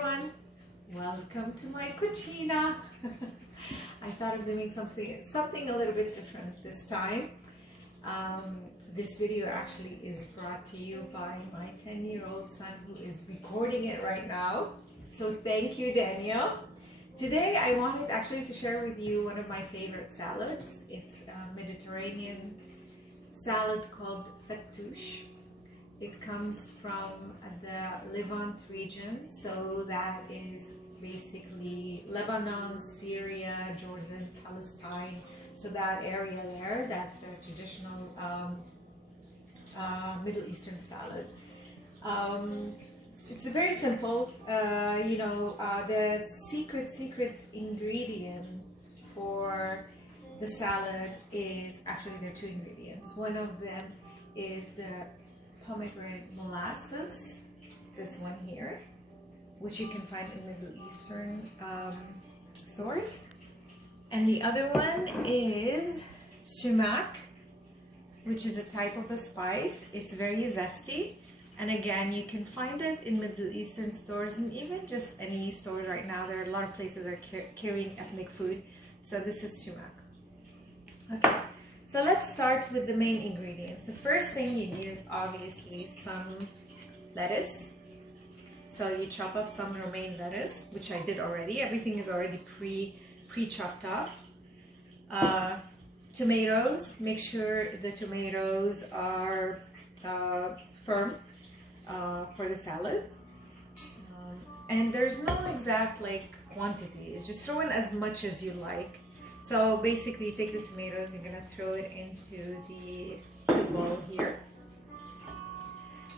everyone, welcome to my cucina. I thought of doing something a little bit different this time. This video actually is brought to you by my 10-year-old son who is recording it right now. So thank you, Daniel. Today I wanted actually to share with you one of my favorite salads. It's a Mediterranean salad called Fattouch. It comes from the Levant region, so that is basically Lebanon, Syria, Jordan, Palestine. So that area there, that's the traditional Middle Eastern salad. It's very simple. The secret ingredient for the salad is actually there are two ingredients. One of them is the pomegranate molasses, this one here, which you can find in Middle Eastern stores. And the other one is sumac, which is a type of a spice. It's very zesty. And again, you can find it in Middle Eastern stores and even just any store right now. There are a lot of places that are carrying ethnic food. So this is sumac. Okay, so let's start with the main ingredients. The first thing you need is obviously some lettuce. So you chop off some romaine lettuce, which I did already. Everything is already pre-chopped up. Tomatoes, make sure the tomatoes are firm for the salad. And there's no exact quantity. It's just throw in as much as you like. So basically you take the tomatoes, you're gonna throw it into the bowl here.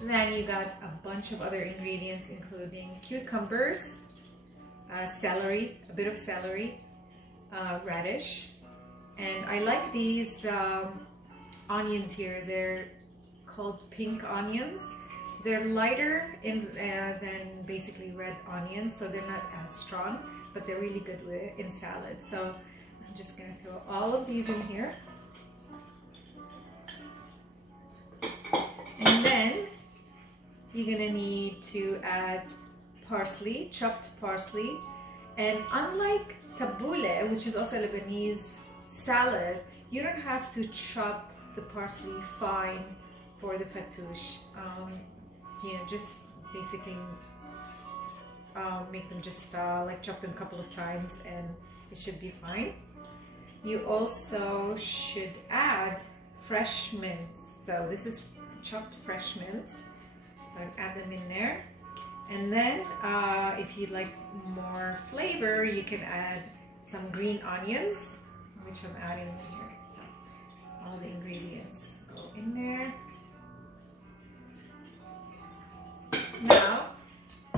Then you got a bunch of other ingredients, including cucumbers, celery, a bit of celery, radish, and I like these onions here. They're called pink onions. They're lighter than basically red onions, so they're not as strong, but they're really good in salad. So I'm just gonna throw all of these in here, and then you're gonna need to add parsley, chopped parsley. And unlike tabbouleh, which is also a Lebanese salad, you don't have to chop the parsley fine for the fattoush. Just basically make them just chop them a couple of times and it should be fine. You also should add fresh mint. So this is chopped fresh mint. So I add them in there. And then if you'd like more flavor, you can add some green onions, which I'm adding in here. So all the ingredients go in there. Now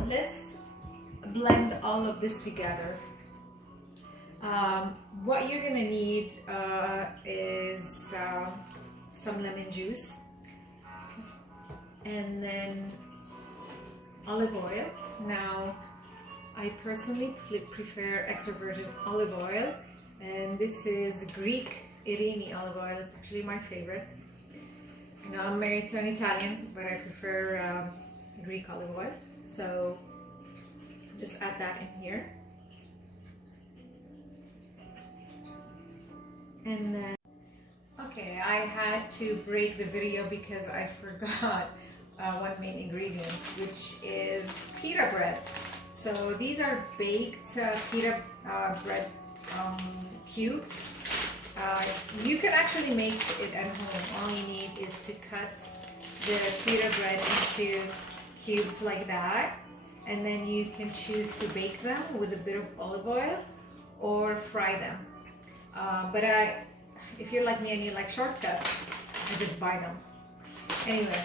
let's blend all of this together. What you're gonna need is some lemon juice, and then olive oil. Now I personally prefer extra virgin olive oil, and this is Greek Irini olive oil. It's actually my favorite. I'm married to an Italian, but I prefer Greek olive oil. So just add that in here. And then, okay, I had to break the video because I forgot one main ingredient, which is pita bread. So these are baked pita bread cubes. You can actually make it at home. All you need is to cut the pita bread into cubes like that, and then you can choose to bake them with a bit of olive oil or fry them. If you're like me and you like shortcuts, I just buy them. Anyway,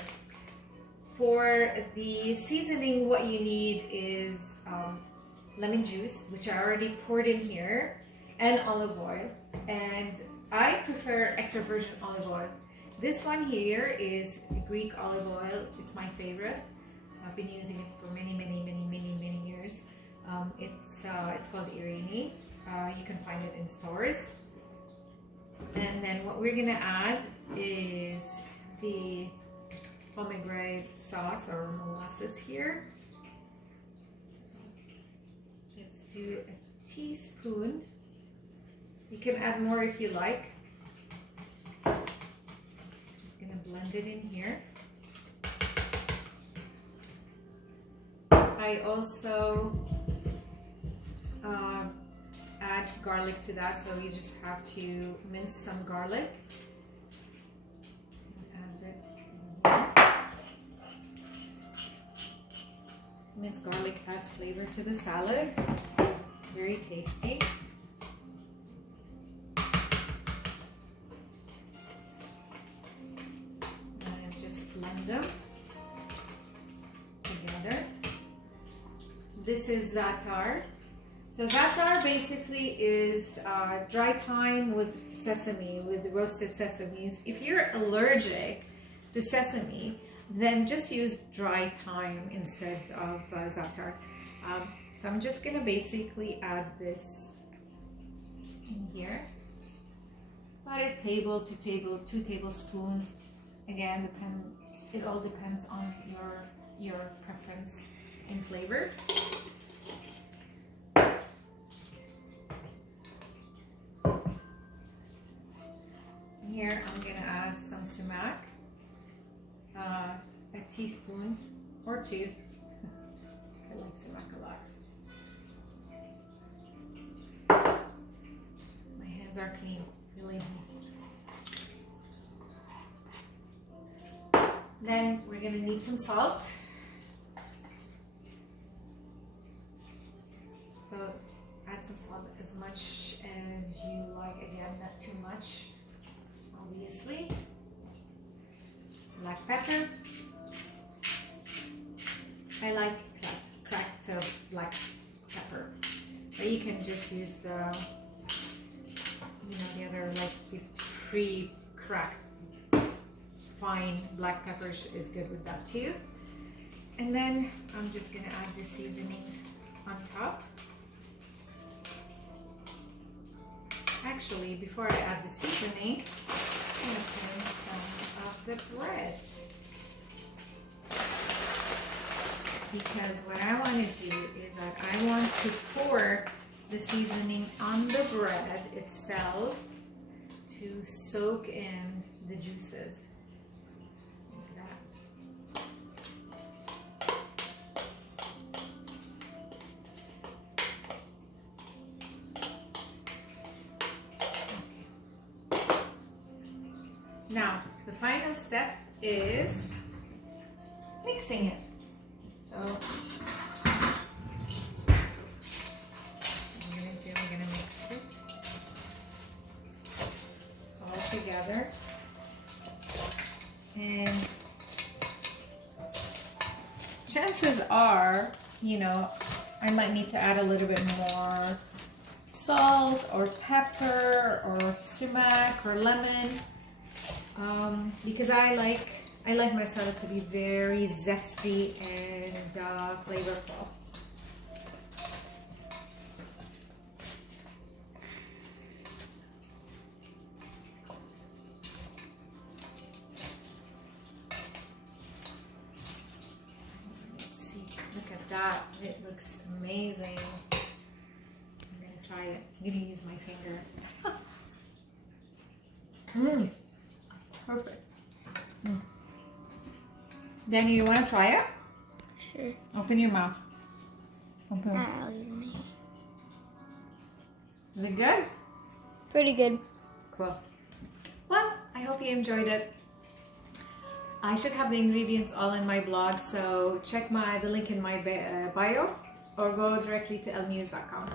for the seasoning, what you need is lemon juice, which I already poured in here, and olive oil. And I prefer extra virgin olive oil. This one here is Greek olive oil. It's my favorite. I've been using it for many years. It's called Irini. You can find it in stores. And then what we're gonna add is the pomegranate sauce or molasses here. do a teaspoon. You can add more if you like. Just gonna blend it in here. I also add garlic to that, so you just have to mince some garlic. Minced garlic adds flavor to the salad. Very tasty. And just blend them together. This is za'atar. So za'atar basically is dry thyme with sesame, with roasted sesames. If you're allergic to sesame, then just use dry thyme instead of za'atar. So I'm just gonna basically add this in here. About a table to 2 tablespoons. Again, it all depends on your preference in flavor. Here I'm gonna add some sumac. A teaspoon or 2. I like sumac a lot. My hands are clean, believe me. Then we're gonna need some salt. So add some salt as much as you like. Again, not too much, obviously. Black pepper. I like cracked black pepper, or you can just use the the other, like the pre-cracked fine black pepper is good with that too. And then I'm just gonna add the seasoning on top. Actually, before I add the seasoning, I'm gonna put in some of the bread. Because what I want to do is that I want to pour the seasoning on the bread itself to soak in the juices. Like that. Okay. Now, the final step is mixing it. So I'm gonna mix it all together, and chances are, I might need to add a little bit more salt or pepper or sumac or lemon, because I like my salad to be very zesty and flavorful. Let's see, look at that. It looks amazing. I'm gonna try it. I'm gonna use my finger. Perfect. Danny, you want to try it? Sure. Open your mouth. Open. Is it good? Pretty good. Cool. Well, I hope you enjoyed it. I should have the ingredients all in my blog, so check the link in my bio or go directly to elmuse.com.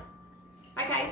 Bye guys.